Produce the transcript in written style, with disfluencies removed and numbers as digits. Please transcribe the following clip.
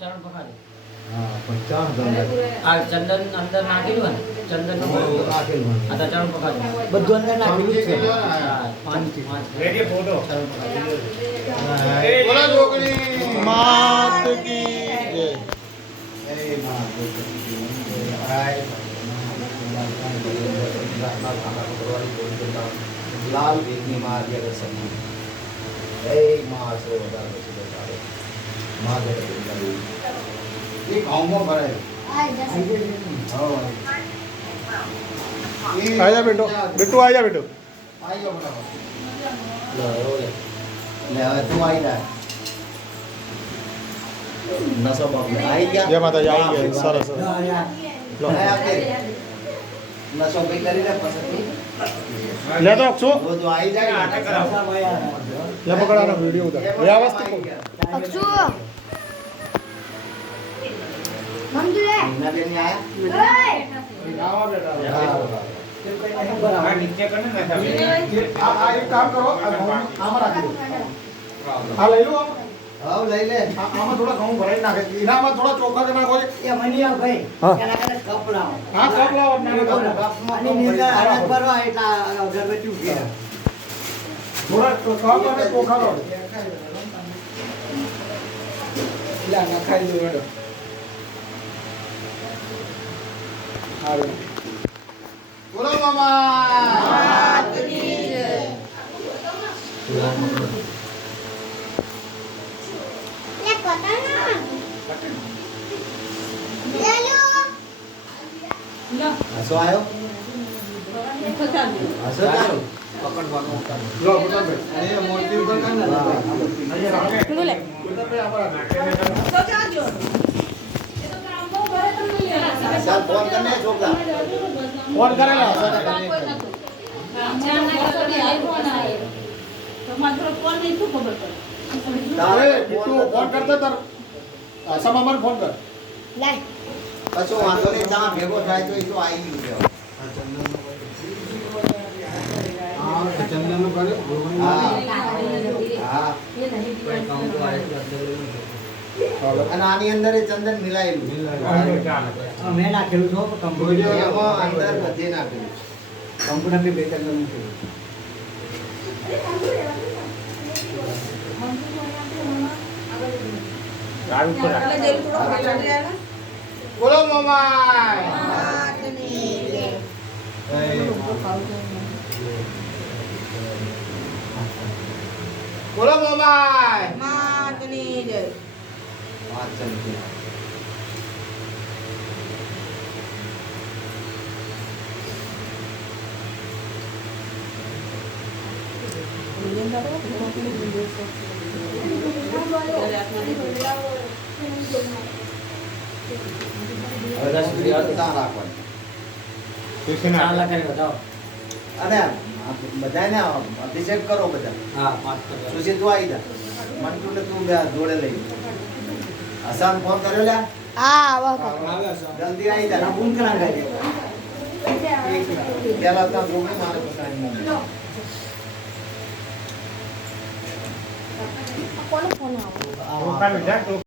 ચરણ પકાડે. હા પણ ચણ આ ચંદન અંદર નાખેલું ને ચંદન નાખેલું આ તો ચરણ પકાડે. બધું અંદર નાખેલું છે. હા, પાંચ રેડી ફોટો ચરણ પકાડે. બોલો જોગણી માત કી જય. એ માં હાય લાલ વેદની માં આદ્ય સંગીત એ માં આશરો વધારે છે બતાવે માં જગત એ ગામમાં ભરાય આજા બેટો બેટુ આજા બેટો આઈ ગયો બરાબર લે હવે તું આઈ જા નસો બાપ આઈ ગયા જય માતાજી આવી ગયા સરસ સરસ. લો નસો ભાઈ કરી લે પછી લે તો અક્ષુ બધું આઈ જાય લે પકડાનો વિડિયો ઉતાર વ્યવસ્થિત અક્ષુ મંદુરે ના બેન આયા આવો બેટા બરાબર નીચે કરને ને આ એક કામ કરો આમાં રાખી દો. આ લઈ લો આમાં. હાવ લઈ લે આમાં થોડા ઘઉં ભરાઈ નાખે એનામાં થોડા ચોખા કે નાખો. એ મનિયા ભાઈ હા. એના કરે કપ લાવો હા કપ લાવો નાના કપ. અને નીચે અલગ ભરવા એટલા અગરબત્તી ઉભી રહે થોડા કપ અને ચોખા લો. લે નખાઈ દો મેડમ. હાલો બોલો મામા લે કટાના લે લો હસો આવ્યો હસો ચાલો પકડવાનું લો બતાવે એ મોટી ઉપર કાન ના નું લે ચાલ ફોન કરને છોકરા ફોન કરેલા તારે અરે તું ફોન કરતો તાર આસામામાં ફોન કર. લાય કશો વાંધો નહીં ત્યાં ભેગો થાય તો એ તો આવી ગયું હા અને આની અંદર એ ચંદન મિલાયેલું મેં નાખેલું છો એમાં અંદર બધે નાખેલું કમ્પ્યુટર पे બેટર કરવું છે. સારું પર બોલો મામા બોલો મામા વાત સમજી હવે 10 મિનિટ ત્યાં રાખવાનું ચાર લાખ કરી બતાવો. અને બધાને અભિષેક કરો બધા હા, પાંચ કરો. સુશી તું આવી જા મંટુ ને તું બે જોડે લઈ હસાન ફોન કર્યો લ્યા હા આવો જલ્દી આવી જા ફોન કરા ગાડી. પેલા ત્યાં જોડે મારે પકડાઈ કોનો ફોન આવો આવો ટોકા મીઠા